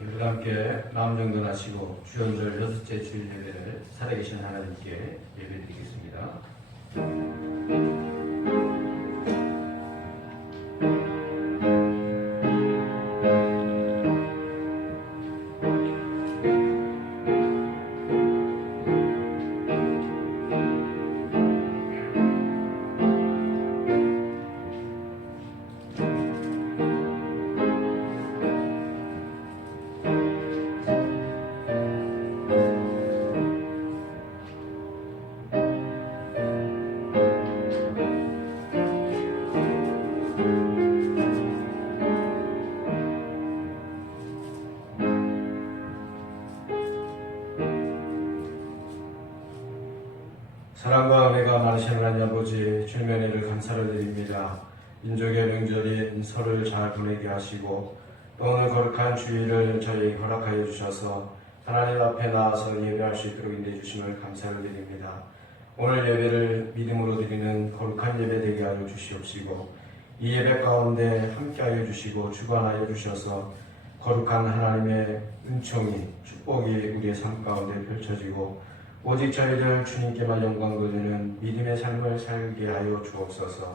우리 함께 마음 정돈하시고 주연절 6째 주일 예배를 살아계신 하나님께 예배드리겠습니다. 사랑과 은혜가 많으신 하나님 아버지 주님의 은혜를 감사를 드립니다. 민족의 명절인 설을 잘 보내게 하시고 또 오늘 거룩한 주일을 저희 허락하여 주셔서 하나님 앞에 나와서 예배할 수 있도록 인도해 주심을 감사를 드립니다. 오늘 예배를 믿음으로 드리는 거룩한 예배 되게 하여 주시옵시고 이 예배 가운데 함께하여 주시고 주관하여 주셔서 거룩한 하나님의 은총이 축복이 우리의 삶 가운데 펼쳐지고 오직 저희를 주님께만 영광 돌리는 믿음의 삶을 살게 하여 주옵소서.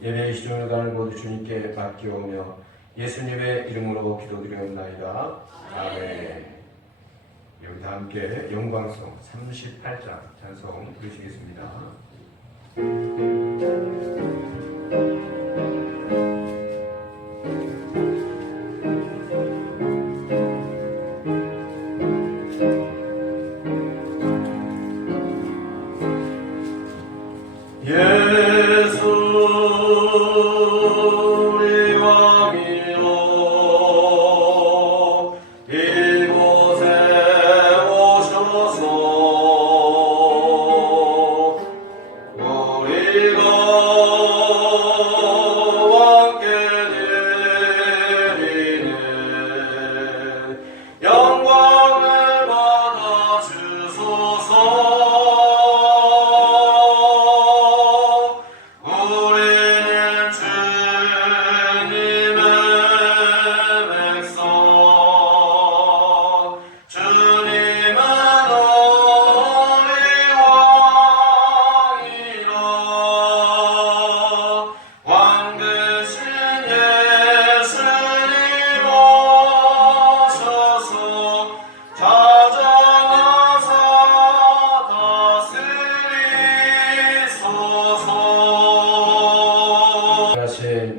예배의 시종일관을 모두 주님께 맡기오며 예수님의 이름으로 기도드리옵나이다. 아멘. 우리 다 함께 영광송 38장 찬송 부르시겠습니다.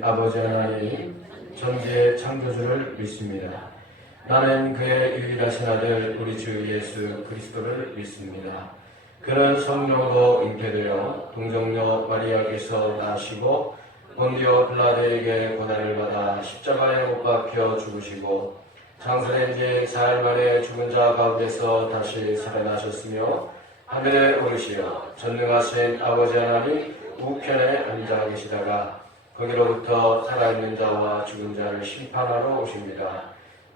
아버지 하나님, 전지의 창조주를 믿습니다. 나는 그의 유일하신 아들 우리 주 예수 그리스도를 믿습니다. 그는 성령으로 잉태되어 동정녀 마리아께서 나시고 본디오 빌라도에게 고난을 받아 십자가에 못 박혀 죽으시고 장사된 지 사흘 만에 죽은 자 가운데서 다시 살아나셨으며 하늘에 오르시어 전능하신 아버지 하나님 우편에 앉아 계시다가 거기로부터 살아있는 자와 죽은 자를 심판하러 오십니다.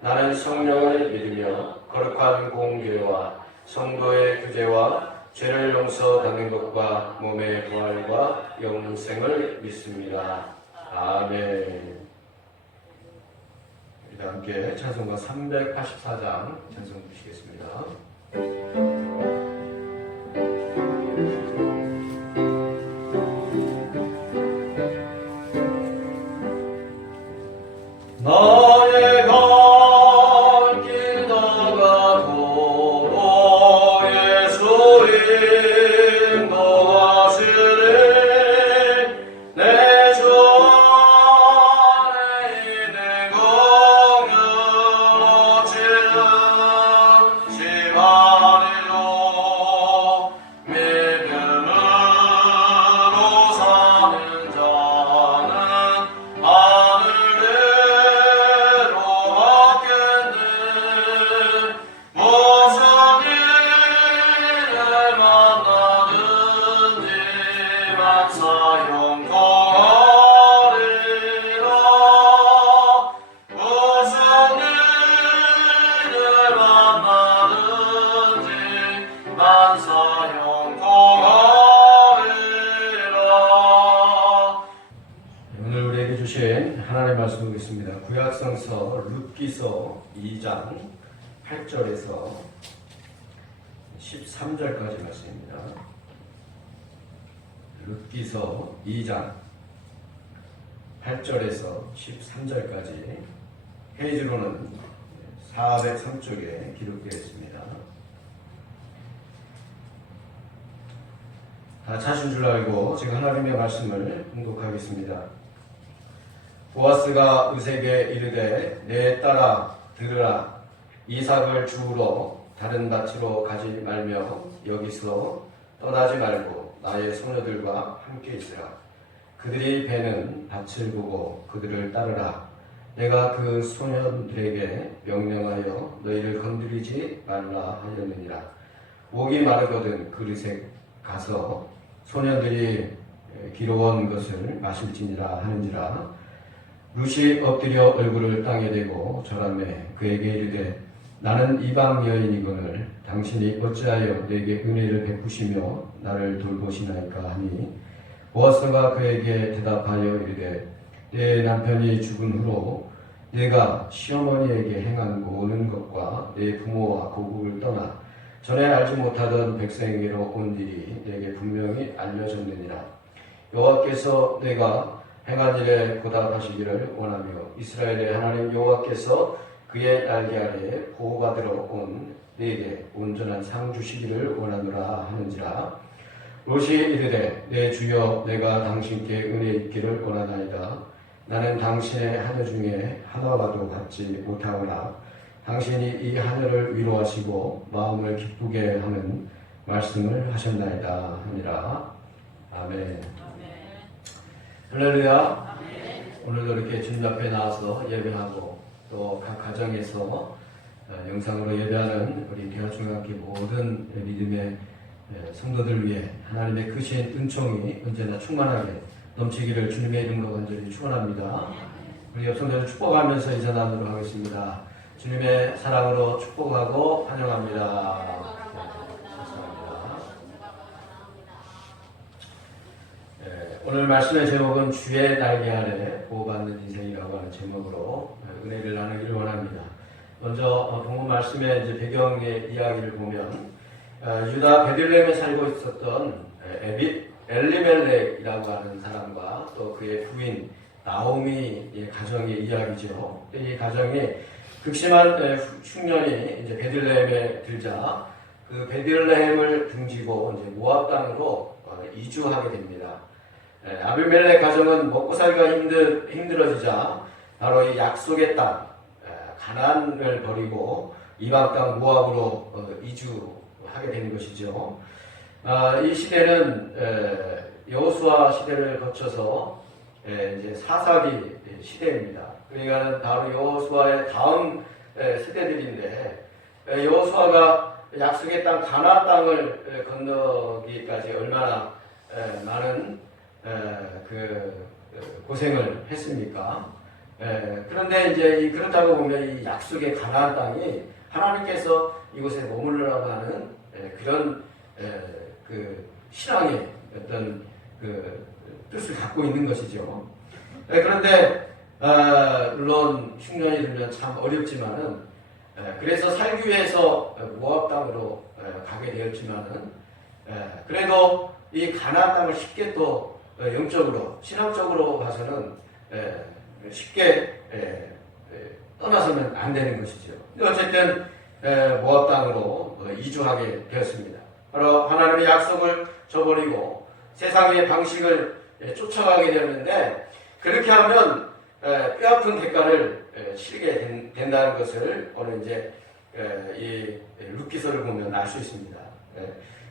나는 성령을 믿으며 거룩한 공교회와 성도의 교제와 죄를 용서받는 것과 몸의 부활과 영생을 믿습니다. 아멘. 우리 함께 찬송가 384장 찬송 부르시겠습니다. 나의 갈 길 나가도록 예수 인도하시리. 내 주 안에 있는 공연 어찌는 시간이로 믿음으로 사는 자는 하늘에 오늘 우리에게 주신 하나님의 말씀 보겠습니다. 구약성서 룻기서 2장 8절에서 13절까지 말씀입니다. 룻기서 2장 8절에서 13절까지 페이지로는 403쪽에 기록되어 있습니다. 다 찾은 줄 알고 지금 하나님의 말씀을 봉독하겠습니다. 보아스가 르세게 이르되 내 딸아 들으라. 이삭을 주우러 다른 밭으로 가지 말며 여기서 떠나지 말고 나의 소녀들과 함께 있으라. 그들이 베는 밭을 보고 그들을 따르라. 내가 그 소년들에게 명령하여 너희를 건드리지 말라 하였느니라. 목이 마르거든 그릇에 가서 소년들이 기러온 것을 마실지니라 하는지라. 룻이 엎드려 얼굴을 땅에 대고 절하매 그에게 이르되 나는 이방 여인이거늘 당신이 어찌하여 내게 은혜를 베푸시며 나를 돌보시나이까 하니 보아스가 그에게 대답하여 이르되 내 남편이 죽은 후로 내가 시어머니에게 행한 모든 것과 내 부모와 고국을 떠나 전에 알지 못하던 백성에게로 온 일이 내게 분명히 알려졌느니라. 여호와께서 내가 행한 일에 보답하시기를 원하며 이스라엘의 하나님 여호와께서 그의 날개 아래에 보호받으러 온 내게 온전한 상 주시기를 원하노라 하는지라. 롯이 이르되 내 주여 내가 당신께 은혜 있기를 원하나이다. 나는 당신의 하늘 중에 하나와도 받지 못하오나 당신이 이 하늘을 위로하시고 마음을 기쁘게 하는 말씀을 하셨나이다 하니라. 아멘. 할렐루야. 오늘도 이렇게 주님 앞에 나와서 예배하고 또 각 가정에서 영상으로 예배하는 우리 대화중학교 모든 믿음의 성도들 위해 하나님의 크신 은총이 언제나 충만하게 넘치기를 주님의 이름으로 간절히 축원합니다. 우리 옆 성도를 축복하면서 인사 나누도록 하겠습니다. 주님의 사랑으로 축복하고 환영합니다. 감사합니다. 오늘 말씀의 제목은 주의 날개 아래 보호받는 인생이라고 하는 제목으로 은혜를 나누기를 원합니다. 먼저 본문 말씀의 이제 배경의 이야기를 보면 유다 베들레헴에 살고 있었던 엘리멜렉이라고 하는 사람과 또 그의 부인 나오미의 가정의 이야기죠. 이 가정이 극심한 흉년이 이제 베들레헴에 들자 그 베들레헴을 등지고 이제 모압 땅으로 이주하게 됩니다. 아비멜렉 가정은 먹고 살기가 힘들어지자 바로 이 약속의 땅 가나안을 버리고 이방 땅 모압으로 이주하게 되는 것이죠. 이 시대는 여호수아 시대를 거쳐서 이제 사사기 시대입니다. 그러니까 바로 여호수아의 다음 세대들인데 여호수아가 약속의 땅 가나안 땅을 건너기까지 얼마나 많은 그 고생을 했습니까? 그런데 이제 그렇다고 보면 이 약속의 가나안 땅이 하나님께서 이곳에 머물러라고 하는 그런 그 신앙의 어떤 그 뜻을 갖고 있는 것이죠. 그런데 물론 흉년이 들면 참 어렵지만은 그래서 살기 위해서 모압 땅으로 가게 되었지만은 그래도 이 가나안 땅을 쉽게 또 영적으로 신앙적으로 봐서는 쉽게 떠나서는 안 되는 것이죠. 어쨌든 모압 땅으로 이주하게 되었습니다. 바로 하나님의 약속을 저버리고 세상의 방식을 쫓아가게 되었는데 그렇게 하면 뼈아픈 대가를 치르게 된다는 것을 오늘 이제 이 룻기서를 보면 알 수 있습니다.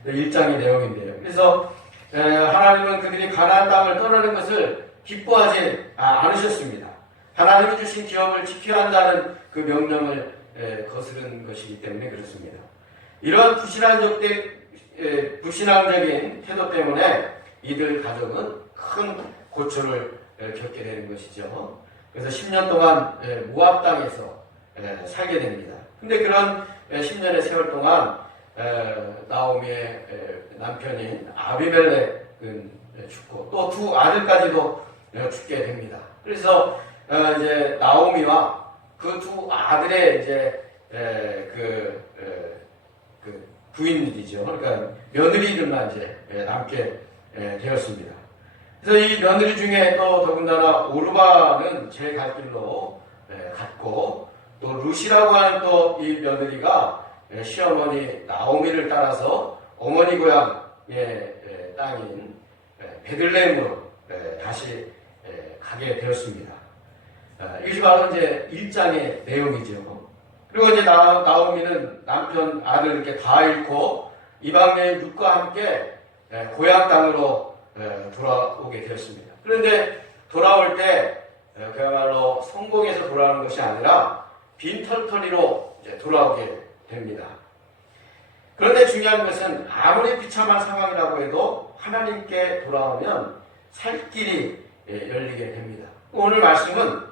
1장의 내용인데요. 그래서 하나님은 그들이 가나안 땅을 떠나는 것을 기뻐하지 않으셨습니다. 하나님이 주신 기업을 지켜야 한다는 그 명령을 거스른 것이기 때문에 그렇습니다. 이런 불신앙적인 태도 때문에 이들 가족은 큰 고초를 겪게 되는 것이죠. 그래서 10년 동안 모압 땅에서 살게 됩니다. 근데 그런 10년의 세월 동안 나오미의 남편인 아비멜렉은 죽고 또 두 아들까지도 죽게 됩니다. 그래서 이제 나오미와 그 두 아들의 이제 그 부인들이죠. 그러니까 며느리들만 이제 남게 되었습니다. 그래서 이 며느리 중에 또 더군다나 오르바는 제 갈 길로 갔고, 또 루시라고 하는 또 이 며느리가 시어머니 나오미를 따라서 어머니 고향의 땅인 베들레헴으로 다시 가게 되었습니다. 이것이 바로 이제 1장의 내용이죠. 그리고 이제 나오미는 남편 아들 이렇게 다 잃고 이방 여인 룻과 함께 고향 땅으로 돌아오게 되었습니다. 그런데 돌아올 때 그야말로 성공해서 돌아오는 것이 아니라 빈털터리로 이제 돌아오게 됩니다. 그런데 중요한 것은 아무리 비참한 상황이라고 해도 하나님께 돌아오면 살 길이 열리게 됩니다. 오늘 말씀은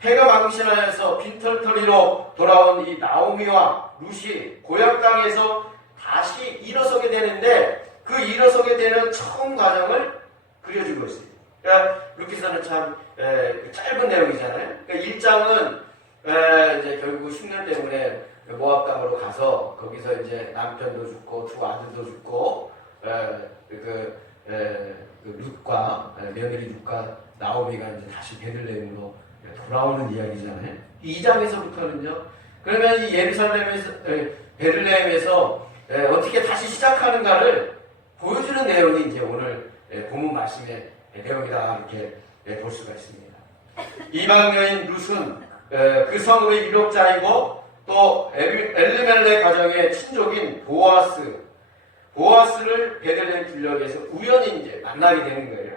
해가 망신하여서 빈털터리로 돌아온 이 나오미와 룻이 고향 땅에서 다시 일어서게 되는데, 그 일어서게 되는 처음 과정을 그려주고 있습니다. 그러니까 루키서는 참 짧은 내용이잖아요. 그러니까 1장은 이제 결국 흉년 때문에 모압 땅으로 가서 거기서 이제 남편도 죽고 두 아들도 죽고 그 룻과 며느리 룻과 나오미가 이제 다시 베들레헴으로 돌아오는 이야기잖아요. 2장에서부터는요. 그러면 이 예루살렘에서 베들레헴에서 어떻게 다시 시작하는가를 보여주는 내용이 이제 오늘 본문 말씀의 내용이다 이렇게 볼 수가 있습니다. 이방 여인 룻은 그 성읍의 유력자이고 또 엘리멜렉 가정의 친족인 보아스를 베들레헴 들려위해서 우연히 이제 만나게 되는 거예요.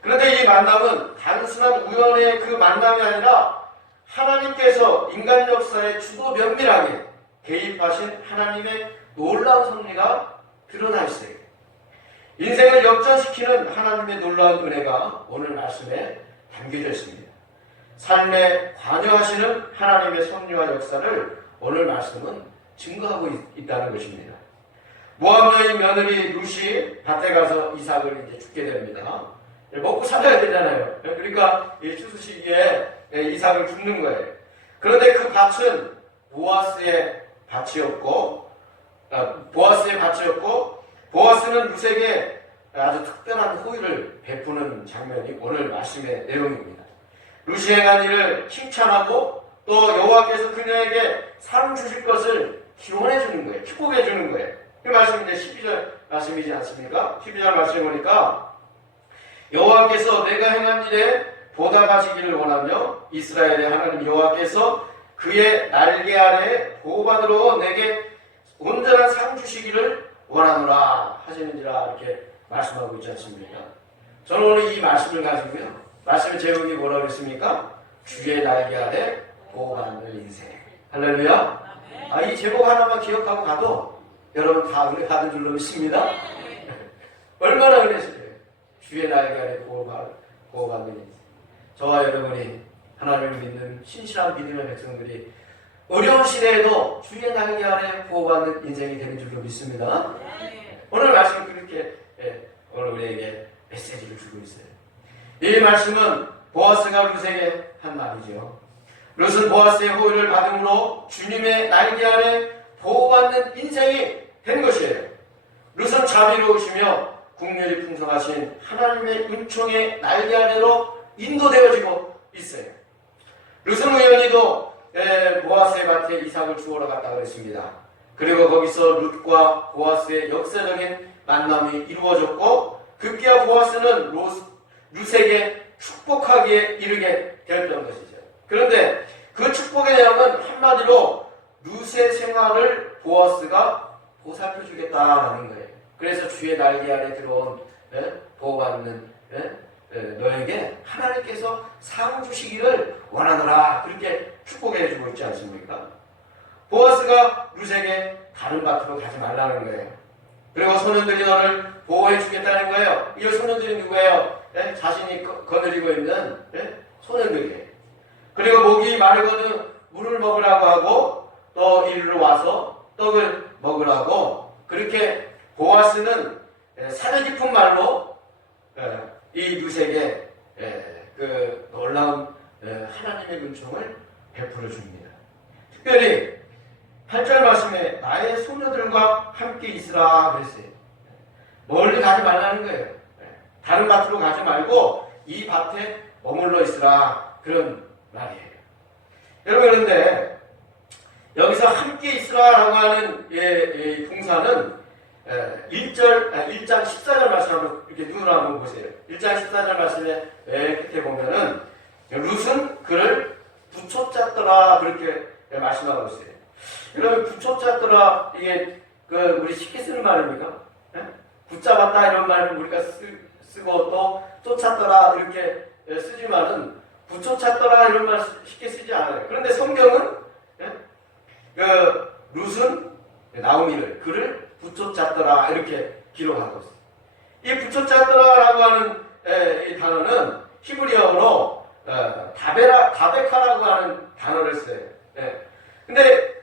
그런데 이 만남은 단순한 우연의 그 만남이 아니라 하나님께서 인간 역사에 주도 면밀하게 개입하신 하나님의 놀라운 섭리가 드러나 있어요. 인생을 역전시키는 하나님의 놀라운 은혜가 오늘 말씀에 담겨져 있습니다. 삶에 관여하시는 하나님의 섭리와 역사를 오늘 말씀은 증거하고 있다는 것입니다. 모압 여인 며느리 룻이 밭에 가서 이삭을 이제 죽게 됩니다. 먹고 살아야 되잖아요. 그러니까 이 추수 시기에 이삭을 줍는 거예요. 그런데 그 밭은 보아스의 밭이었고 보아스는 룻에게 아주 특별한 호의를 베푸는 장면이 오늘 말씀의 내용입니다. 룻이 행한 일을 칭찬하고 또 여호와께서 그녀에게 상 주실 것을 기원해 주는 거예요. 축복해 주는 거예요. 그 말씀이 이제 12절 말씀이지 않습니까? 12절 말씀에 보니까 여호와께서 내가 행한 일에 보답하시기를 원하며 이스라엘의 하나님 여호와께서 그의 날개 아래 보호받으러 내게 온전한 상 주시기를 원하노라 하시는지라 이렇게 말씀하고 있지 않습니까? 저는 오늘 이 말씀을 가지고요. 말씀의 제목이 뭐라고 했습니까? 주의 날개 아래 보호받는 인생. 할렐루야. 이 제목 하나만 기억하고 가도 여러분 다 은혜 받은 줄로 믿습니다. 얼마나 은혜스러워요. 주의 날개 아래 보호받는 인생. 저와 여러분이 하나님을 믿는 신실한 믿음의 백성들이 어려운 시대에도 주의 날개 아래 보호받는 인생이 되는 줄로 믿습니다. 오늘 말씀은 그렇게 오늘 우리에게 메시지를 주고 있어요. 이 말씀은 보아스가 룻에게 한 말이죠. 룻은 보아스의 호의를 받음으로 주님의 날개 아래 보호받는 인생이 된 것이에요. 룻은 자비로우시며 국률이 풍성하신 하나님의 은총의 날개 아래로 인도되어지고 있어요. 룻은 우연히도 보아스의 밭에 이삭을 주우러 갔다고 했습니다. 그리고 거기서 룻과 보아스의 역사적인 만남이 이루어졌고 급기야 보아스는 룻에게 축복하기에 이르게 되었던 것이죠. 그런데 그 축복의 내용은 한마디로 룻의 생활을 보아스가 보살펴 주겠다라는 거예요. 그래서 주의 날개 아래 들어온 보호받는 너에게 하나님께서 상 주시기를 원하노라 그렇게 축복해 주고 있지 않습니까? 보아스가 룻에게 다른 밭으로 가지 말라는 거예요. 그리고 소년들이 너를 보호해 주겠다는 거예요. 이 소년들이 누구예요? 자신이 거느리고 있는 소년들이에요. 그리고 목이 마르거든 물을 먹으라고 하고 또 이리로 와서 떡을 먹으라고 그렇게 보아스는 사려 깊은 말로 이 룻에게 그 놀라운 하나님의 은총을 베풀어 줍니다. 특별히 8절 말씀에 나의 소녀들과 함께 있으라 그랬어요. 멀리 가지 말라는 거예요. 다른 밭으로 가지 말고 이 밭에 머물러 있으라 그런 말이에요. 여러분 그런데 여기서 함께 있으라라고 하는 동사는 1장 14절 말씀 한번 이렇게 눈으로 한번 보세요. 1장 14절 말씀에 끝에 보면은 룻은 그를 붙잡더라 그렇게 말씀하고 있어요. 여러분 붙잡더라 이게 우리 쉽게 쓰는 말입니까? 붙잡았다 이런 말을 우리가 쓰고 또 쫓았더라 이렇게 쓰지만은 붙잡더라 이런 말 쉽게 쓰지 않아요. 그런데 성경은 룻은 나오미를 그를 붙잡더라 이렇게 기록하고 있어요. 이 붙잡더라라고 하는 이 단어는 히브리어로 다베카라고 하는 단어를 써요. 근데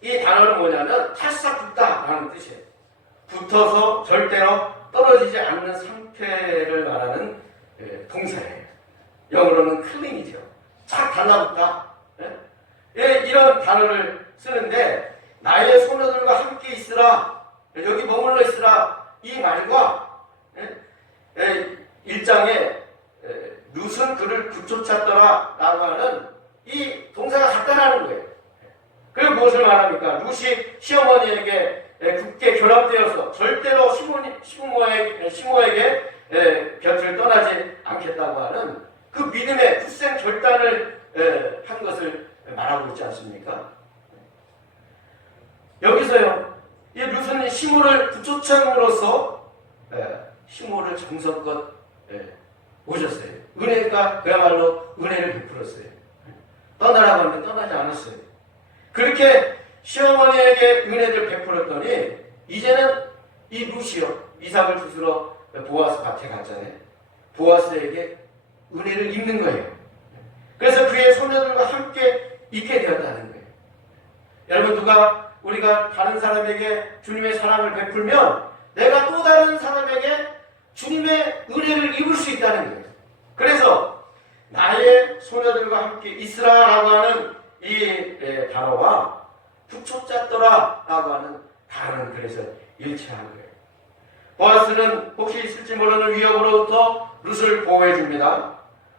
이 단어는 뭐냐면 탈사 붙다라는 뜻이에요. 붙어서 절대로 떨어지지 않는 상태를 말하는 동사예요. 영어로는 클링이죠. 착 달라붙다. 이런 단어를 쓰는데 나의 소녀들과 함께 있으라 여기 머물러 있으라 이 말과 1장에 룻은 그를 붙잡더라 라고 하는 이 동사가 같다라는 거예요. 그리고 무엇을 말합니까? 룻이 시어머니에게 굳게 결합되어서 절대로 시모에게 곁을 떠나지 않겠다고 하는 그 믿음의 굳센 결단을 한 것을 말하고 있지 않습니까? 여기서요, 이 룻은 시모를 붙여참으로써 시모를 정성껏 모셨어요. 은혜가 그야말로 은혜를 베풀었어요. 떠나라고 하는데 떠나지 않았어요. 그렇게 시어머니에게 은혜를 베풀었더니 이제는 이 룻이요 이삭을 주스러 보아스 밭에 갔잖아요. 보아스에게 은혜를 입는 거예요. 그래서 그의 소녀들과 함께 있게 되었다는 거예요. 여러분 우리가 다른 사람에게 주님의 사랑을 베풀면 내가 또 다른 사람에게 주님의 은혜를 입을 수 있다는 거예요. 그래서 나의 소녀들과 함께 있으라라고 하는 이 단어와 붙잡더라라고 하는 단어는 그래서 일치한 거예요. 보아스는 혹시 있을지 모르는 위협으로부터 룻을 보호해 줍니다.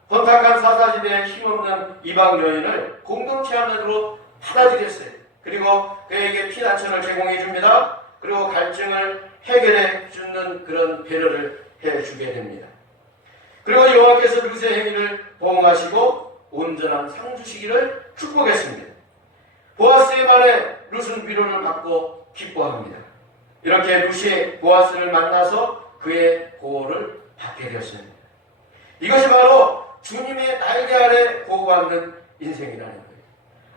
혼탁한 사사지대에 힘없는 이방 여인을 공동체 안으로 받아들였어요. 그리고 그에게 피난처를 제공해 줍니다. 그리고 갈증을 해결해 주는 그런 배려를 해주게 됩니다. 그리고 여호와께서 룻의 행위를 보응하시고 온전한 상 주시기를 축복했습니다. 보아스의 말에 룻은 위로를 받고 기뻐합니다. 이렇게 룻이 보아스를 만나서 그의 보호를 받게 되었습니다. 이것이 바로 주님의 날개 아래 보호받는 인생이라는 거예요.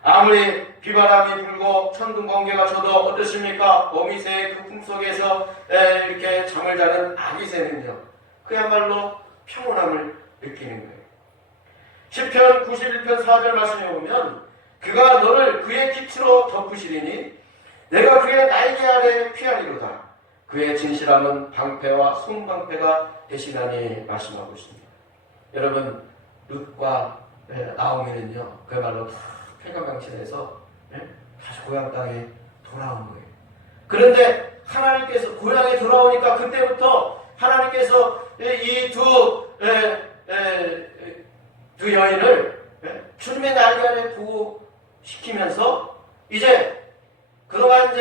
아무리 비바람이 불고 천둥 번개가 쳐도 어떻습니까? 어미새의 그 품속에서 이렇게 잠을 자는 아기새는요 그야말로 평온함을 느끼는 거예요. 시편 91편 4절 말씀에 보면 그가 너를 그의 깃으로 덮으시리니 내가 그의 날개 아래 피하리로다. 그의 진실함은 방패와 손방패가 되시나니 말씀하고 있습니다. 여러분 룻과 나오미는요 그야말로 다 폐가망신해서 다시 고향 땅에 돌아온 거예요. 그런데 하나님께서 고향에 돌아오니까 그때부터 하나님께서 이 두 여인을 주님의 날개 아래 보호시키면서 이제 그동안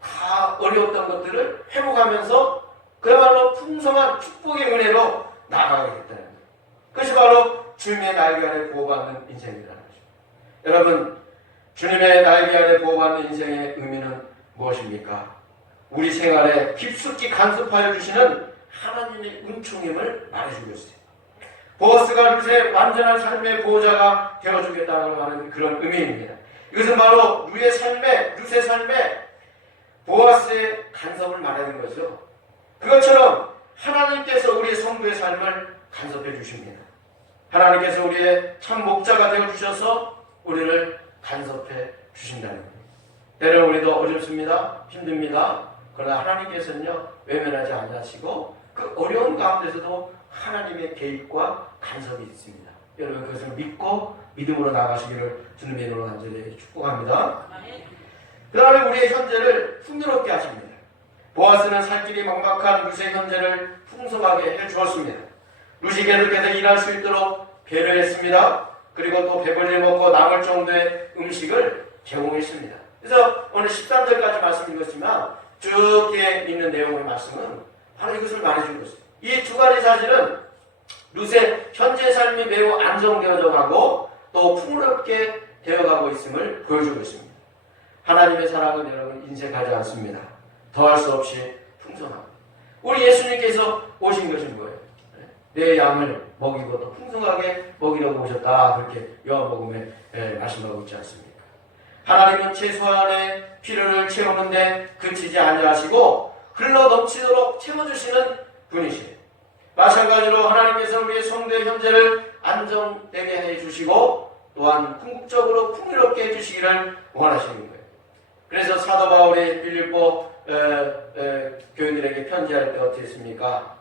다 어려웠던 것들을 회복하면서 그야말로 풍성한 축복의 은혜로 나아가게 됐다는 거예요. 그것이 바로 주님의 날개 아래 보호받는 인생이라는 거죠. 여러분, 주님의 날개 아래 보호받는 인생의 의미는 무엇입니까? 우리 생활에 깊숙이 간섭하여 주시는 하나님의 은총임을 말해주고 있어요. 보아스가 룻의 완전한 삶의 보호자가 되어주겠다고 하는 그런 의미입니다. 이것은 바로 룻의 삶에 보아스의 간섭을 말하는 거죠. 그것처럼 하나님께서 우리의 성도의 삶을 간섭해 주십니다. 하나님께서 우리의 참 목자가 되어주셔서 우리를 간섭해 주신다는 거예요. 때로는 우리도 어렵습니다. 힘듭니다. 그러나 하나님께서는요 외면하지 않으시고 그 어려운 가운데서도 하나님의 개입과 간섭이 있습니다. 여러분 그것을 믿고 믿음으로 나가시기를 주님의 이름으로 간절히 축복합니다. 그 다음에 우리의 현재를 풍요롭게 하십니다. 보아스는 살 길이 막막한 룻의 현재를 풍성하게 해주었습니다. 룻이 계속해서 일할 수 있도록 배려했습니다. 그리고 또 배불리 먹고 남을 정도의 음식을 제공했습니다. 그래서 오늘 13절까지 말씀 읽었지만 쭉 뒤에 있는 내용의 말씀은 바로 이것을 말해주고 있습니다. 이 두 가지 사실은 룻의 현재 삶이 매우 안정되어져 가고 또 풍요롭게 되어가고 있음을 보여주고 있습니다. 하나님의 사랑은 여러분 인색하지 않습니다. 더할 수 없이 풍성합니다. 우리 예수님께서 오신 것이 뭐예요? 내 양을 먹이고 또 풍성하게 먹이려고 오셨다. 그렇게 요한복음에 말씀하고 있지 않습니까? 하나님은 최소한의 필요를 채우는데 그치지 아니하시고 흘러 넘치도록 채워주시는 분이시에요. 마찬가지로 하나님께서 우리의 성도의 현재를 안정되게 해주시고 또한 궁극적으로 풍요롭게 해주시기를 원하시는 거예요. 그래서 사도 바울이 빌립보 교인들에게 편지할 때 어떻게 했습니까?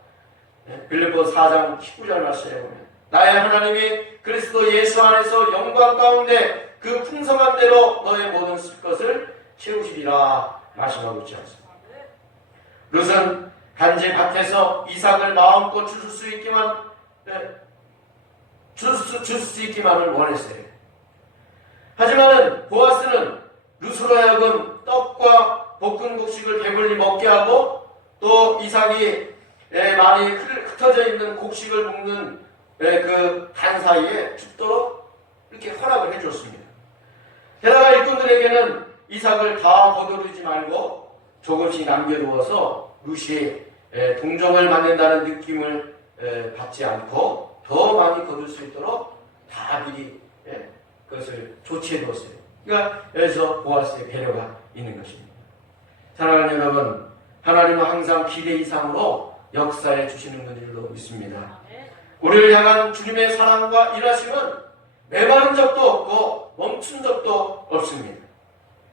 빌립보 4장 19절 말씀에 보면 나의 하나님이 그리스도 예수 안에서 영광 가운데 그 풍성한 대로 너의 모든 것을 채우시리라 말씀하고 있지 않습니까? 룻은 단지 밭에서 이삭을 마음껏 주실 수 있기만을 원했어요. 하지만은 보아스는 룻으로 하여금 떡과 볶은 곡식을 배불리 먹게 하고 또 이삭이 많이 흩어져 있는 곡식을 먹는 그 단 사이에 죽도록 이렇게 허락을 해줬습니다. 게다가 일꾼들에게는 이삭을 다 거두지 말고 조금씩 남겨두어서 룻이 동정을 받는다는 느낌을 받지 않고 더 많이 거둘 수 있도록 다 미리 그것을 조치해 두었어요. 그러니까 여기서 보아스의 배려가 있는 것입니다. 사랑하는 여러분, 하나님은 항상 기대 이상으로 역사해 주시는 분들로 믿습니다. 우리를 향한 주님의 사랑과 일하심은 메마른 적도 없고 멈춘 적도 없습니다.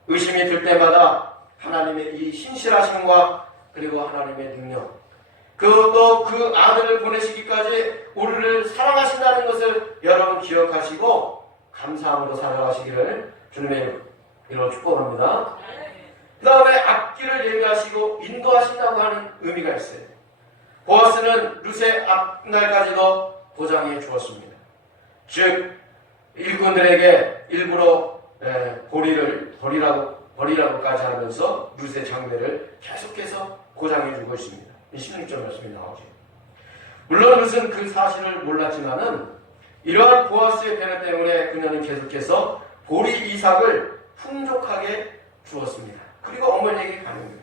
의심이 들 때마다 하나님의 이 신실하심과 그리고 하나님의 능력, 그것도 그 아들을 보내시기까지 우리를 사랑하신다는 것을 여러분 기억하시고 감사함으로 살아가시기를 주님의 이름으로 축복합니다. 그 다음에 앞길을 예비하시고 인도하신다고 하는 의미가 있어요. 보아스는 룻의 앞날까지도 보장해 주었습니다. 즉 일꾼들에게 일부러 버리라고까지 하면서 룻의 장래를 계속해서 보장해 주고 있습니다. 16절 말씀이 나오죠. 물론 룻은 그 사실을 몰랐지만은 이러한 보아스의 배려 때문에 그녀는 계속해서 보리 이삭을 풍족하게 주었습니다. 그리고 어머니에게 가는 거예요.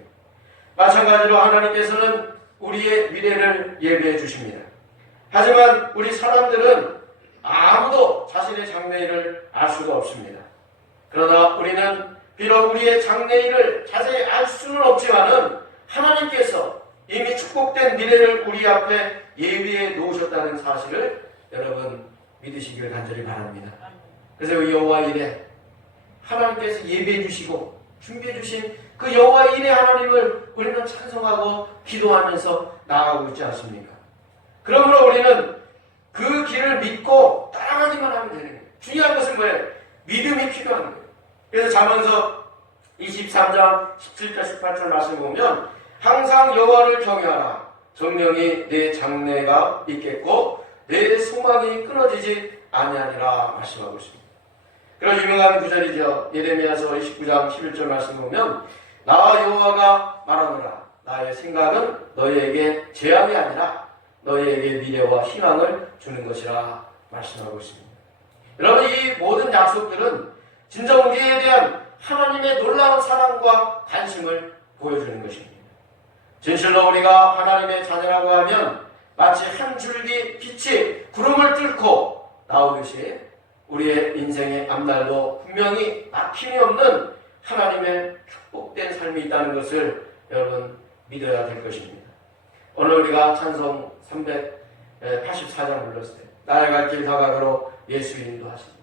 마찬가지로 하나님께서는 우리의 미래를 예비해 주십니다. 하지만 우리 사람들은 아무도 자신의 장래일을 알 수가 없습니다. 그러나 우리는 비록 우리의 장래일을 자세히 알 수는 없지만은 하나님께서 이미 축복된 미래를 우리 앞에 예비해 놓으셨다는 사실을 여러분 믿으시기를 간절히 바랍니다. 그래서 여호와 일에 하나님께서 예비해 주시고 준비해 주신 그 여호와 일의 하나님을 우리는 찬송하고 기도하면서 나아가고 있지 않습니까? 그러므로 우리는 그 길을 믿고 따라가기만 하면 되는 거예요. 중요한 것은 뭐예요? 믿음이 필요한 거예요. 그래서 잠언서 23장 17절 18절 말씀 보면 항상 여호와를 경외하라. 정령이 내 장래가 있겠고 내 소망이 끊어지지 아니하리라 말씀하고 있습니다. 그런 유명한 구절이죠. 예레미야서 29장 11절 말씀 보면 나 여호와가 말하노라. 나의 생각은 너희에게 재앙이 아니라 너희에게 미래와 희망을 주는 것이라 말씀하고 있습니다. 여러분 이 모든 약속들은 진정 우리에 대한 하나님의 놀라운 사랑과 관심을 보여주는 것입니다. 진실로 우리가 하나님의 자녀라고 하면 마치 한 줄기 빛이 구름을 뚫고 나오듯이 우리의 인생의 앞날도 분명히 막힘이 없는 하나님의 축복된 삶이 있다는 것을 여러분 믿어야 될 것입니다. 오늘 우리가 찬송 384장 불렀을 때 나의 갈 길 다가가로 예수 인도하시니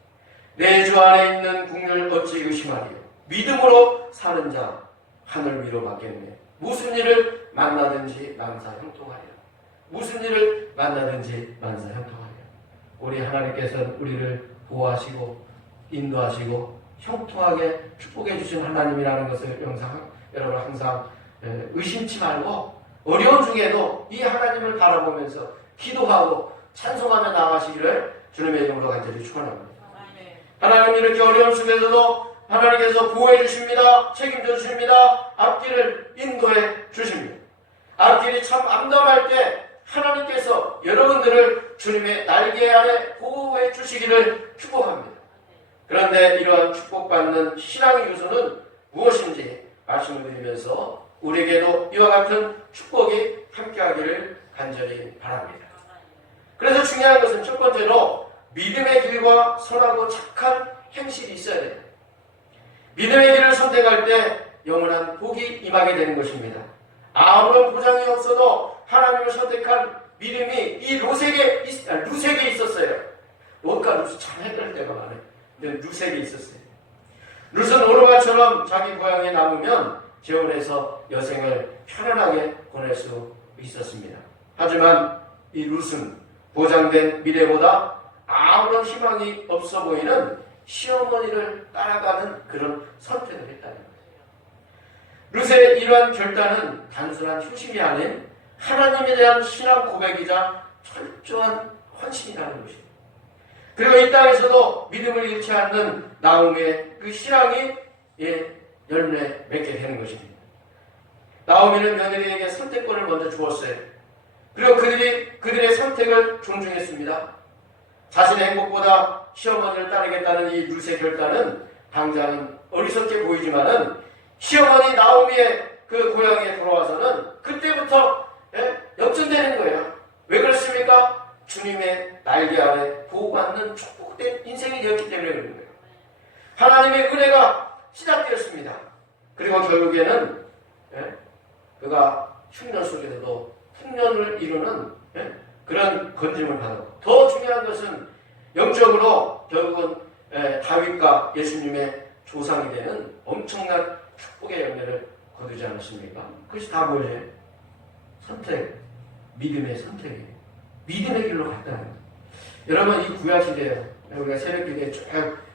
내 주 안에 있는 국률 어찌 의심하리요. 믿음으로 사는 자 하늘 위로 받겠네. 무슨 일을 만나든지 만사 형통하리라. 무슨 일을 만나든지 만사 형통하리라. 우리 하나님께서는 우리를 보호하시고 인도하시고 형통하게 축복해 주신 하나님이라는 것을 여러분 항상 의심치 말고 어려운 중에도 이 하나님을 바라보면서 기도하고 찬송하며 나아가시기를 주님의 이름으로 간절히 축원합니다. 하나님 이렇게 어려운 속에서도 하나님께서 보호해 주십니다. 책임져 주십니다. 앞길을 인도해 주십니다. 앞길이 참 암담할 때 하나님께서 여러분들을 주님의 날개 아래 보호해 주시기를 축복합니다. 그런데 이러한 축복받는 신앙의 요소는 무엇인지 말씀을 드리면서 우리에게도 이와 같은 축복이 함께하기를 간절히 바랍니다. 그래서 중요한 것은 첫 번째로 믿음의 길과 선하고 착한 행실이 있어야 돼요. 믿음의 길을 선택할 때 영원한 복이 임하게 되는 것입니다. 아무런 보장이 없어도 하나님을 선택한 믿음이 이 루색에 있었어요. 롯과 룻이 참 헷갈릴 때가 많아요. 근데 루색에 있었어요. 룻은 오르마처럼 자기 고향에 남으면 재혼해서 여생을 편안하게 보낼 수 있었습니다. 하지만 이 룻은 보장된 미래보다 아무런 희망이 없어 보이는 시어머니를 따라가는 그런 선택을 했다는 거예요. 룻의 이러한 결단은 단순한 효심이 아닌 하나님에 대한 신앙 고백이자 철저한 헌신이라는 것입니다. 그리고 이 땅에서도 믿음을 잃지 않는 나오미의 그 신앙이 열매 맺게 되는 것입니다. 나오미는 며느리에게 선택권을 먼저 주었어요. 그리고 그들의 선택을 존중했습니다. 자신의 행복보다 시어머니를 따르겠다는 이 룻의 결단은 당장은 어리석게 보이지만은 시어머니 나오미의 그 고향에 돌아와서는 그때부터 역전되는 거예요. 왜 그렇습니까? 주님의 날개 아래 보호받는 축복된 인생이 되었기 때문에 그런 거예요. 하나님의 은혜가 시작되었습니다. 그리고 결국에는 그가 흉년 속에서도 풍년을 이루는 그런 건짐을 받았고, 더 중요한 것은 영적으로 결국은 다윗과 예수님의 조상이 되는 엄청난 축복의 열매를 거두지 않았습니까? 그것이 다 뭐예요? 선택, 믿음의 선택이에요. 믿음의 길로 갔다는 거예요. 여러분, 이 구약시대에 우리가 새벽기도에 쭉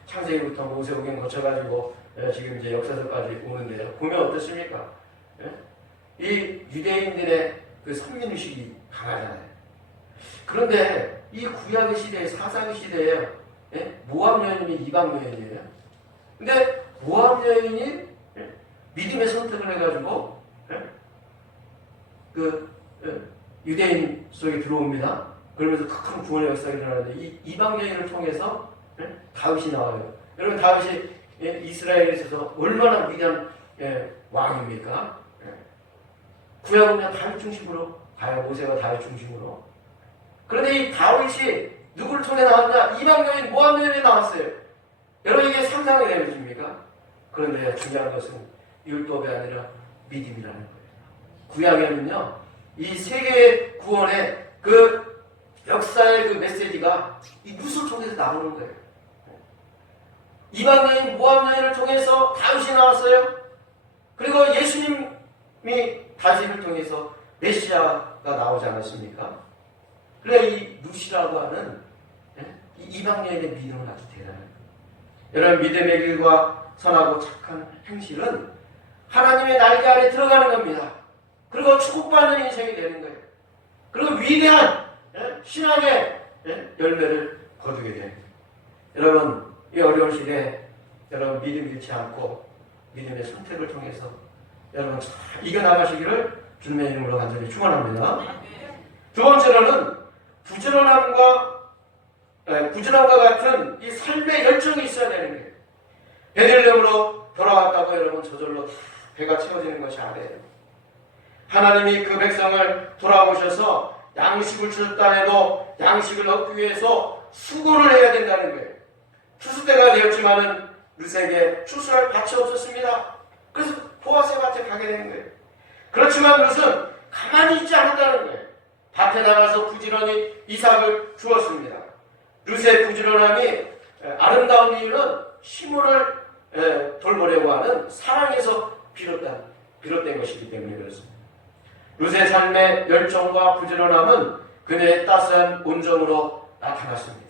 창세기부터 모세오경 거쳐가지고 지금 이제 역사서까지 오는데요. 보면 어떻습니까? 이 유대인들의 그 선민의식이 강하잖아요. 그런데 이 구약의 시대에, 사사기 시대에 모압 여인이 이방 여인이에요. 근데 모압 여인이 믿음의 선택을 해가지고 유대인 속에 들어옵니다. 그러면서 큰 구원의 역사가 일어나는데 이 이방 여인을 통해서 다윗이 나와요. 여러분, 다윗이 이스라엘에 있어서 얼마나 위대한 왕입니까? 구약은 그냥 다윗 중심으로 가요. 모세가 다윗 중심으로. 그런데 이 다윗이 누구를 통해 나왔냐? 이방 여인 모압 여인이 나왔어요. 여러분, 이게 상상이 되십니까? 그런데 중요한 것은 율법이 아니라 믿음이라는 거예요. 구약에는요, 이 세계의 구원의 그 역사의 그 메시지가 이 룻을 통해서 나오는 거예요. 이방 여인 모압 여인을 통해서 다윗이 나왔어요. 그리고 예수님이 다윗을 통해서 메시아가 나오지 않았습니까? 그래, 이 룻이라고 하는 이 이방 여인의 믿음은 아주 대단한 거예요. 여러분, 믿음의 길과 선하고 착한 행실은 하나님의 날개 아래 들어가는 겁니다. 그리고 축복받는 인생이 되는 거예요. 그리고 위대한 신앙의 열매를 거두게 돼요. 여러분, 이 어려운 시대에 여러분 믿음 잃지 않고 믿음의 선택을 통해서 여러분 잘 이겨나가시기를 주님의 이름으로 간절히 축원합니다. 두 번째로는 부지런함과 같은 이 삶의 열정이 있어야 되는 거예요. 베들레헴으로 돌아왔다고 여러분 저절로 다 배가 채워지는 것이 아니에요. 하나님이 그 백성을 돌아오셔서 양식을 주셨다 해도 양식을 얻기 위해서 수고를 해야 된다는 거예요. 추수 때가 되었지만은 룻에게 추수할 밭이 없었습니다. 그래서 보아스의 밭에 가게 되는 거예요. 그렇지만 룻은 가만히 있지 않았다는 거예요. 밭에 나가서 부지런히 이삭을 주었습니다. 룻의 부지런함이 아름다운 이유는 시므를 돌보려고 하는 사랑에서 비롯된 것이기 때문에 그렇습니다. 룻의 삶의 열정과 부지런함은 그녀의 따스한 온정으로 나타났습니다.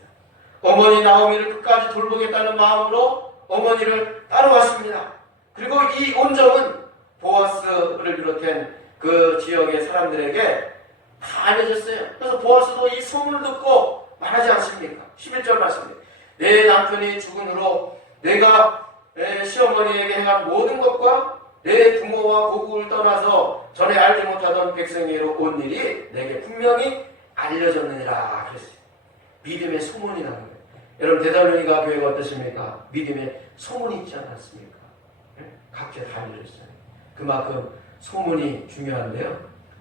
어머니 나오미를 끝까지 돌보겠다는 마음으로 어머니를 따라왔습니다. 그리고 이 온정은 보아스를 비롯한 그 지역의 사람들에게 다 알려졌어요. 그래서 보아스도 이 소문을 듣고 말하지 않습니까? 11절 말씀입니다. 내 남편이 죽은 후로 내가 시어머니에게 행한 모든 것과 내 부모와 고국을 떠나서 전에 알지 못하던 백성에게로 온 일이 내게 분명히 알려졌느니라 그랬어요. 믿음의 소문이 나는 거예요. 여러분 데살로니가 교회가 어떠십니까? 믿음의 소문이 있지 않았습니까? 각자 다 알려졌어요. 그만큼 소문이 중요한데요.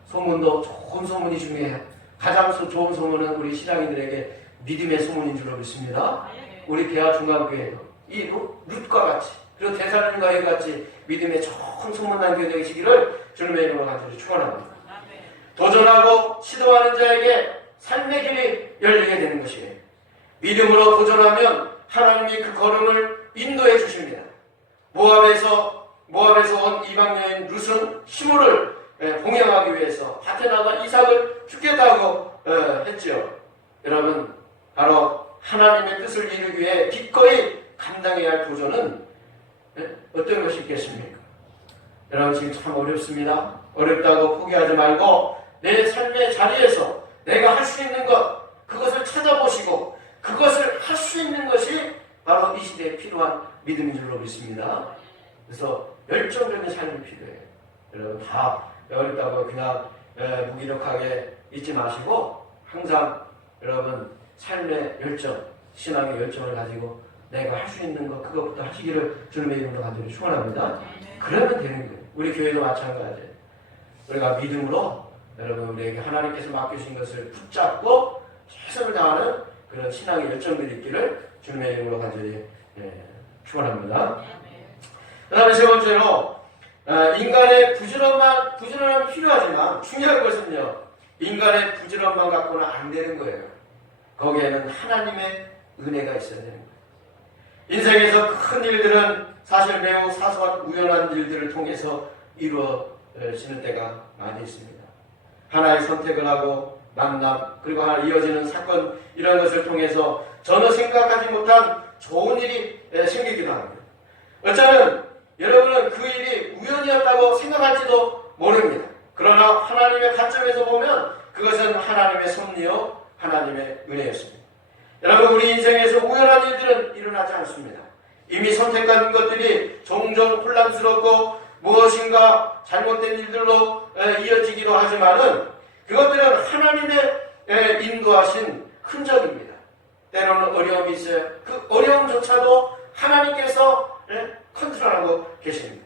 소문도 좋은 소문이 중요해요. 가장 좋은 소문은 우리 신앙인들에게 믿음의 소문인 줄로 믿습니다. 우리 대하 중간교회도 이 룻과 같이 그리고 데살로니가 교회 같이 믿음의 좋은 소문난 교회 되시기를 주님의 이름으로 간절히 축원합니다. 도전하고 시도하는 자에게 삶의 길이 열리게 되는 것이에요. 믿음으로 도전하면 하나님이 그 걸음을 인도해 주십니다. 모압에서 온 이방 여인 룻은 시므를 봉양하기 위해서 밭에 나가 이삭을 죽겠다고 했지요. 여러분 바로 하나님의 뜻을 이루기 위해 기꺼이 감당해야 할 도전은 어떤 것이 있겠습니까? 여러분 지금 참 어렵습니다. 어렵다고 포기하지 말고 내 삶의 자리에서 내가 할 수 있는 것 그것을 찾아보시고 그것을 할 수 있는 것이 바로 이 시대에 필요한 믿음인 줄로 믿습니다. 그래서 열정적인 삶이 필요해요. 여러분 다 어렵다고 그냥 무기력하게 있지 마시고 항상 여러분 삶의 열정, 신앙의 열정을 가지고 내가 할 수 있는 것 그것부터 하시기를 주님의 이름으로 간절히 축원합니다. 그러면 되는 거예요. 우리 교회도 마찬가지예요. 우리가 믿음으로 여러분 우리에게 하나님께서 맡기신 것을 붙잡고 최선을 다하는 그런 신앙의 열정들이 있기를 주님의 이름으로 간절히 축원합니다. 그 다음에 세 번째로 인간의 부지런함이 필요하지만 중요한 것은요 인간의 부지런함만 갖고는 안 되는 거예요. 거기에는 하나님의 은혜가 있어야 되는 거예요. 인생에서 큰 일들은 사실 매우 사소한 우연한 일들을 통해서 이루어지는 때가 많이 있습니다. 하나의 선택을 하고 만남 그리고 하나 이어지는 사건 이런 것을 통해서 전혀 생각하지 못한 좋은 일이 생기기도 합니다. 어쩌면 여러분은 그 일이 우연이었다고 생각할지도 모릅니다. 그러나 하나님의 관점에서 보면 그것은 하나님의 섭리요 하나님의 은혜였습니다. 여러분 우리 인생에서 우연한 일들은 일어나지 않습니다. 이미 선택한 것들이 종종 혼란스럽고 무엇인가 잘못된 일들로 이어지기도 하지만은 그것들은 하나님의 인도하신 흔적입니다. 때로는 어려움이 있어요. 그 어려움조차도 하나님께서 컨트롤하고 계십니다.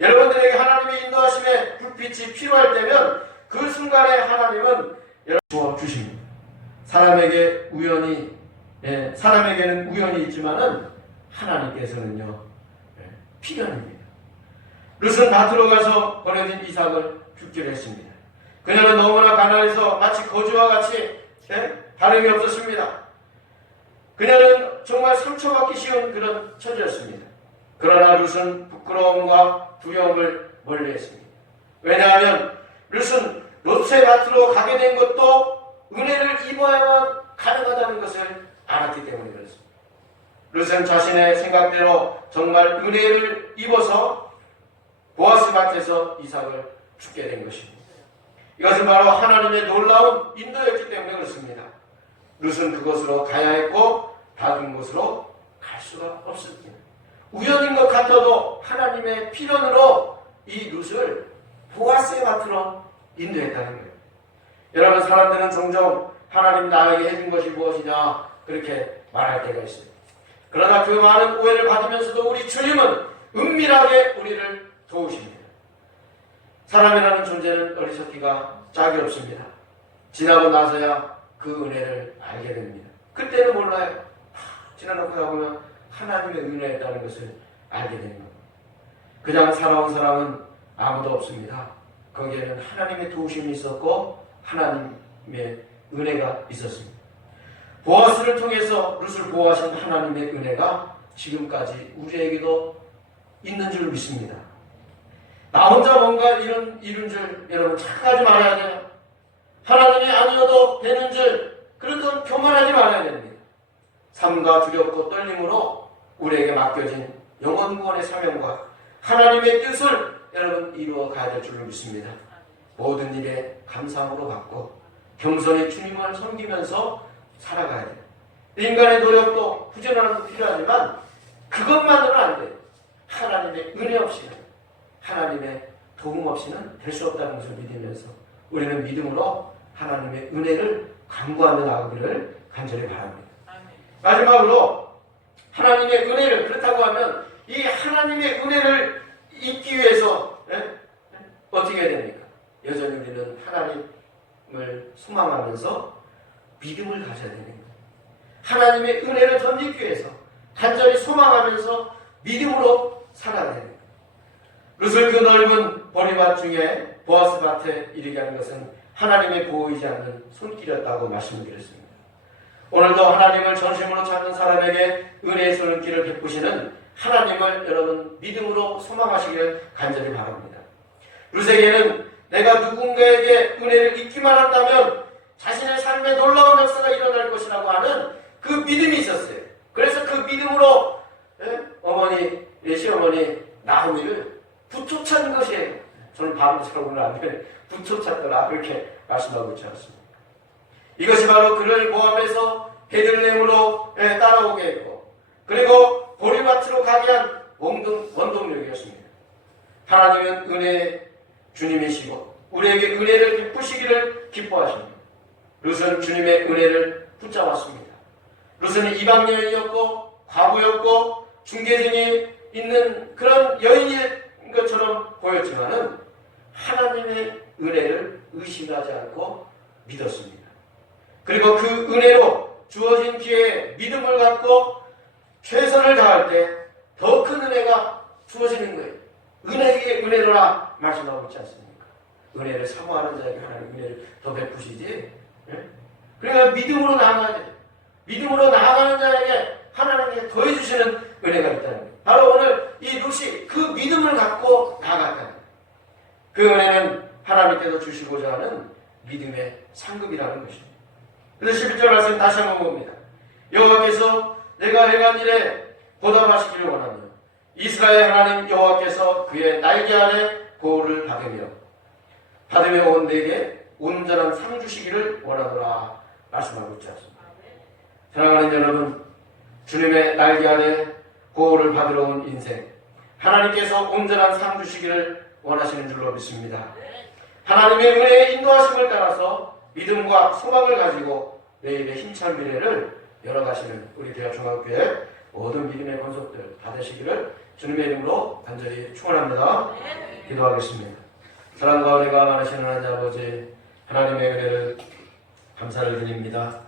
여러분들에게 하나님의 인도하심의 불빛이 필요할 때면 그 순간에 하나님은 여러분 주십니다. 사람에게는 우연이 있지만은 하나님께서는요 필연입니다. 룻은 밭으로 가서 버려진 이삭을 죽기로 했습니다. 그녀는 너무나 가난해서 마치 거지와 같이 다름이 없었습니다. 그녀는 정말 상처받기 쉬운 그런 처지였습니다. 그러나 룻은 부끄러움과 두려움을 멀리했습니다. 왜냐하면 룻은 롯의 밭으로 가게 된 것도 은혜를 입어야만 가능하다는 것을 알았기 때문에 그렇습니다. 룻은 자신의 생각대로 정말 은혜를 입어서 보아스 밭에서 이삭을 죽게 된 것입니다. 이것은 바로 하나님의 놀라운 인도였기 때문에 그렇습니다. 룻은 그곳으로 가야 했고 다른 곳으로 갈 수가 없습니다. 우연인 것 같아도 하나님의 필연으로 이 룻을 보아스의 밭으로 인도했다는 거예요. 여러분 사람들은 종종 하나님 나에게 해준 것이 무엇이냐 그렇게 말할 때가 있어요. 그러나 그 많은 오해를 받으면서도 우리 주님은 은밀하게 우리를 도우십니다. 사람이라는 존재는 어리석기가 짝이 없습니다. 지나고 나서야 그 은혜를 알게 됩니다. 그때는 몰라요. 지나놓고 가보면 하나님의 은혜였다는 것을 알게 되는 겁니다. 그냥 살아온 사람은 아무도 없습니다. 거기에는 하나님의 도우심이 있었고 하나님의 은혜가 있었습니다. 보아스를 통해서 룻을 보호하신 하나님의 은혜가 지금까지 우리에게도 있는 줄 믿습니다. 나 혼자 뭔가 이룬 줄 여러분 착각하지 말아야 돼요. 하나님이 아니어도 되는 줄 그런 건 교만하지 말아야 됩니다. 모든 구원의 사명과 하나님의 뜻을 여러분 이루어 가야 될 줄로 믿습니다. 모든 일에 감사함으로 받고 겸손히 주님을 섬기면서 살아가야 돼요. 인간의 노력도 부지런함도 필요하지만 그것만으로는 안 돼요. 하나님의 은혜 없이는, 하나님의 도움 없이는 될 수 없다는 것을 믿으면서 우리는 믿음으로 하나님의 은혜를 간구하며 나가기를 간절히 바랍니다. 마지막으로 하나님의 은혜를, 그렇다고 하면 이 하나님의 은혜를 잊기 위해서 어떻게 해야 됩니까? 여전히 우리는 하나님을 소망하면서 믿음을 가져야 되는 거예요. 하나님의 은혜를 덧입기 위해서 간절히 소망하면서 믿음으로 살아야 되는 거예요. 그것을 그 넓은 보리밭 중에 보아스 밭에 이르게 하는 것은 하나님의 보이지 않는 손길이었다고 말씀드렸습니다. 오늘도 하나님을 전심으로 찾는 사람에게 은혜의 손길을 베푸시는 하나님을 여러분 믿음으로 소망하시기를 간절히 바랍니다. 룻에게는 내가 누군가에게 은혜를 잊기만 한다면 자신의 삶에 놀라운 역사가 일어날 것이라고 하는 그 믿음이 있었어요. 그래서 그 믿음으로 어머니, 시어머니 나오미를 부쫓은 것이에요. 저는 바로 저러고는 안 돼. 부쫓았더라 그렇게 말씀하고 있지 않습니까? 이것이 바로 그를 모함에서 베들레헴으로 따라오게 했고, 그리고 보리밭으로 가게 한 원동력이었습니다. 하나님은 은혜의 주님이시고 우리에게 은혜를 베푸시기를 기뻐하십니다. 룻은 주님의 은혜를 붙잡았습니다. 룻은 이방 여인이었고 과부였고 중개증이 있는 그런 여인인 것처럼 보였지만은 하나님의 은혜를 의심하지 않고 믿었습니다. 그리고 그 은혜로 주어진 기회에 믿음을 갖고 최선을 다할 때 더 큰 은혜가 주어지는 거예요. 은혜에 은혜로라 말씀하고 있지 않습니까? 은혜를 사모하는 자에게 하나님 은혜를 더 베푸시지. 그러니까 믿음으로 나아가야 돼요. 믿음으로 나아가는 자에게 하나님께 더해주시는 은혜가 있다는 거예요. 바로 오늘 이 룻이 그 믿음을 갖고 나아갔다는 거예요. 그 은혜는 하나님께서 주시고자 하는 믿음의 상급이라는 것입니다. 그래서 11절 말씀 다시 한번 봅니다. 여호와께서 내가 행한 일에 보답하시기를 원하며 이스라엘 하나님 여호와께서 그의 날개 아래 보호를 받으며 온 내게 온전한 상 주시기를 원하노라 말씀하고 있지 않습니까? 사랑하는 여러분, 주님의 날개 아래 보호를 받으러 온 인생, 하나님께서 온전한 상 주시기를 원하시는 줄로 믿습니다. 하나님의 은혜의 인도하심을 따라서 믿음과 소망을 가지고 내일의 힘찬 미래를 열어가시는 우리 대학중학교의 모든 믿음의 권속들 받으시기를 주님의 이름으로 간절히 축원합니다. 기도하겠습니다. 사랑과 은혜가 많으신 하나님 아버지, 하나님의 은혜를 감사를 드립니다.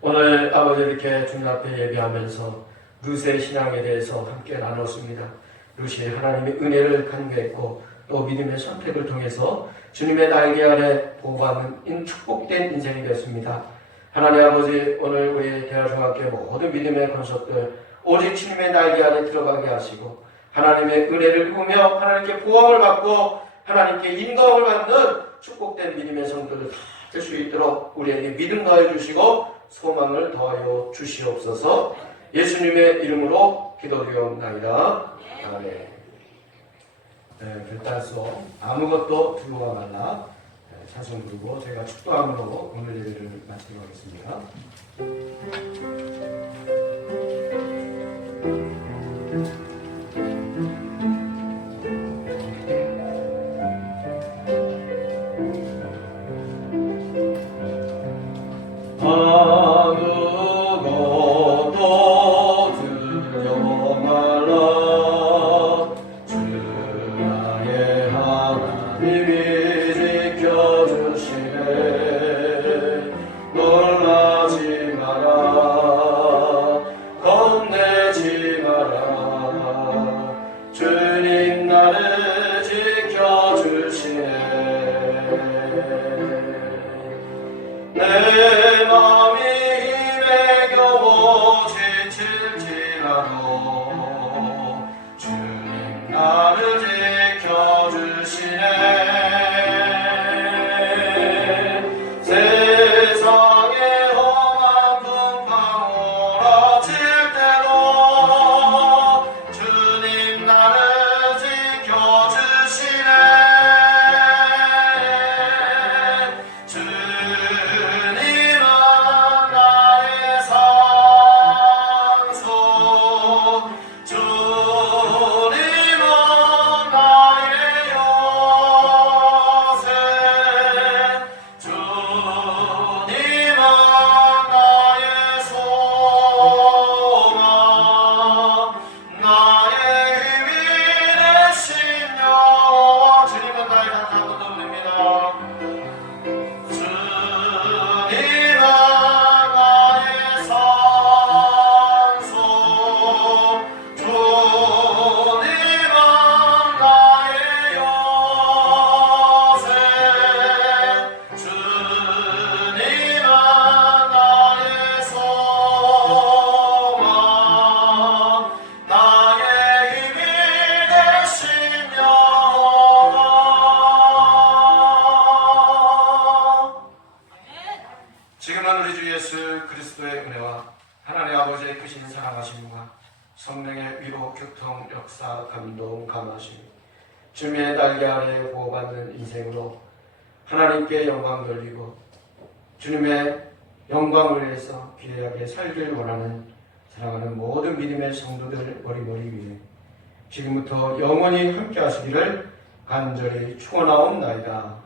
오늘 아버지 이렇게 주님 앞에 예배하면서 룻의 신앙에 대해서 함께 나눴습니다. 룻이 하나님의 은혜를 간구했고 또 믿음의 선택을 통해서 주님의 날개 아래 보호받는 축복된 인생이 됐습니다. 하나님 아버지, 오늘 우리 대하중학교 모든 믿음의 권속들 오직 주님의 날개 아래 들어가게 하시고 하나님의 은혜를 입으며 하나님께 보호를 받고 하나님께 인도함을 받는 축복된 믿음의 성도들 다 될 수 있도록 우리에게 믿음 더해 주시고 소망을 더하여 주시옵소서. 예수님의 이름으로 기도드리옵나이다. 아멘. 결단소 아무것도 두려워 말라 찬송 부르고 제가 축도함으로 오늘 예배를 마치도록 하겠습니다. 놀라지 마. 지금은 우리 주 예수 그리스도의 은혜와 하나님 아버지의 크신 사랑하심과 성령의 위로, 교통, 역사, 감동, 감화심, 주님의 날개 아래 보호받는 인생으로 하나님께 영광 돌리고 주님의 영광을 위해서 귀하게 살길 원하는 사랑하는 모든 믿음의 성도들 머리머리 위에 지금부터 영원히 함께 하시기를 간절히 축원하옵나이다.